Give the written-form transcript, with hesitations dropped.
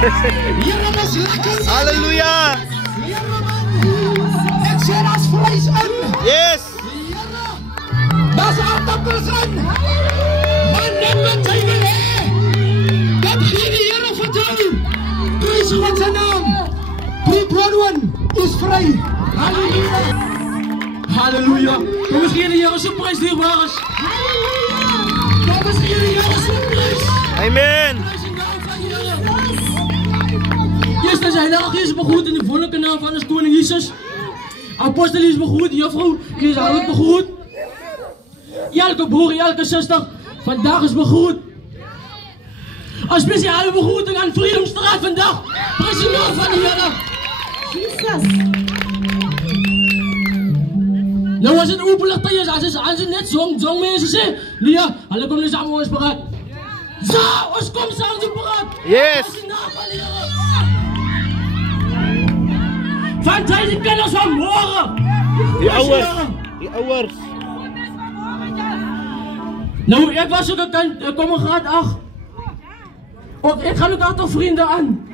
Here is lekker. Halleluja. Ek sê daar's vlees in. Yes. Daar's aardappels in. Maar net wat hy wil hê. Dat gee die Here vir jou. Prys God se naam. Die Bronwyn is vry. Halleluja. Halleluja. Kom eens hier, die Here se prys dierbaar is. Kom eens hier, die Here se prys. Amen. Eerstens, Heilige Gees begroet in die wonderlijke naam van ons koning Jesus. Apostel is begroet, juffrouw, Chris Houdt begroet. Elke broer, elke zuster, vandaag is begroet. Een speciale begroeting aan Freedomstraat vandaag. Prijs de naam van de Here. Jesus. Nou as dit openligte is, as dit net zong mense sê, nee, hulle kom net saam ons paraat. So, ons kom saam ons paraat. Yes. As die naam van die Here. Van tyd die kinders van môre. Die ouers. Nou, ek was ook 'n kind, ek kom in graad 8. Ook ek gaan ook aantal vriende aan.